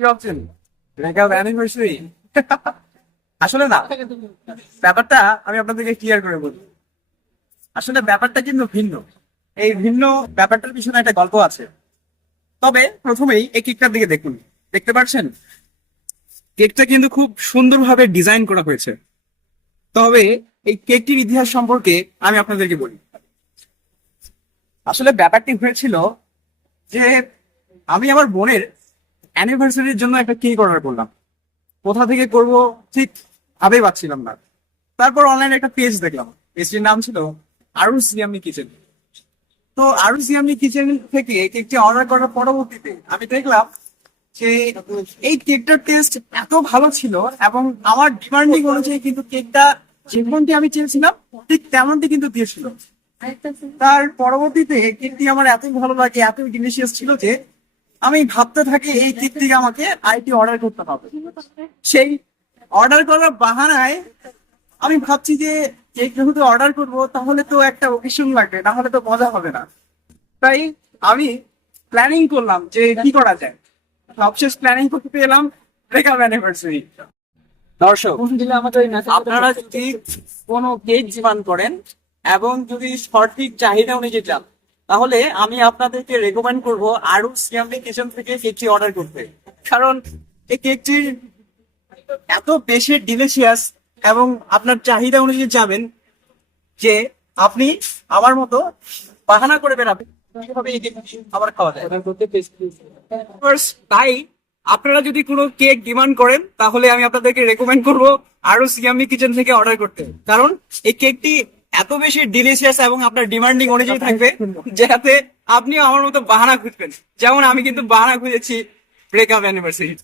কি ভাবছেন? Breakup anniversary? আসলে না, ব্যাপারটা আমি আপনাদেরকে ক্লিয়ার করে বলি। আসলে ব্যাপারটা কিন্তু ভিন্ন। এই ভিন্ন ব্যাপারটার পিছনে একটা গল্প আছে। তবে প্রথমেই এই কেকটার দিকে দেখুন। দেখতে পাচ্ছেন কেকটা কিন্তু খুব সুন্দরভাবে ডিজাইন করা হয়েছে। তবে এই কেকটির ইতিহাস সম্পর্কে আমি আপনাদেরকে বলি। আসলে ব্যাপারটি হয়েছিল যে আমি আমার বোনের অ্যানিভার্সারির জন্য একটা কেক অর্ডার করলাম। কোথা থেকে করব ঠিক ভাবেই পাচ্ছিলাম না। তারপর অনলাইনে একটা পেজ দেখলাম। পেজটির নাম ছিল আরুস ইয়ামি কিচেন। তো আরুস ইয়ামি কিচেন থেকে কেকটি অর্ডার করার পরবর্তীতে আমি দেখলাম যে এই কেকটার টেস্ট এত ভালো ছিল এবং আমার ডিমান্ডিং অনুযায়ী কিন্তু কেকটা যেমনটি আমি চেয়েছিলাম ঠিক তেমনটি কিন্তু দিয়েছিল। তার পরবর্তীতে কেকটি আমার এত ভালো লাগে, এত ডিলিশিয়াস ছিল যে আমি ভাবতে থাকি এই কেকটি আমাকে আরেকটি অর্ডার করতে হবে। সেই অর্ডার করার বাহানায় আমি ভাবছি যে কেক যেহেতু অর্ডার করব তাহলে তো একটা ওকেশন লাগবে, তাহলে তো মজা হবে না। তাই আমি প্ল্যানিং করলাম যে কি করা যায়। সবশেষ প্ল্যানিং করতে এলাম ব্রেকআপ অ্যানিভার্সারি। দর্শক, আপনারা যদি কোনো কেক ডিমান্ড করেন এবং যদি সঠিক চাহিদা অনুযায়ী চান, তাহলে আমি আপনাদেরকে রেকমেন্ড করব আরো সিয়ামলি কিচেন থেকে কেকটি অর্ডার করতে। কারণ এই কেকটির এত বেশি ডিলিশিয়াস এবং আপনার চাহিদা অনুযায়ী যাবেন যে আপনি আমার মতো বাহানা করে বেড়াবেন কিভাবে এই কেকটি আবার খাওয়া যায়। তাই আপনারা যদি কোনো কেক ডিমান্ড করেন তাহলে আমি আপনাদেরকে রেকমেন্ড করব আরো সিয়ামি কিচেন থেকে অর্ডার করতে। কারণ এই কেকটি এত বেশি ডিলিশিয়াস এবং আপনার ডিমান্ডিং অনুযায়ী থাকবে যাতে আপনিও আমার মতো বাহানা খুঁজবেন, যেমন আমি কিন্তু বাহানা খুঁজেছি ব্রেকআপ অ্যানিভার্সারি।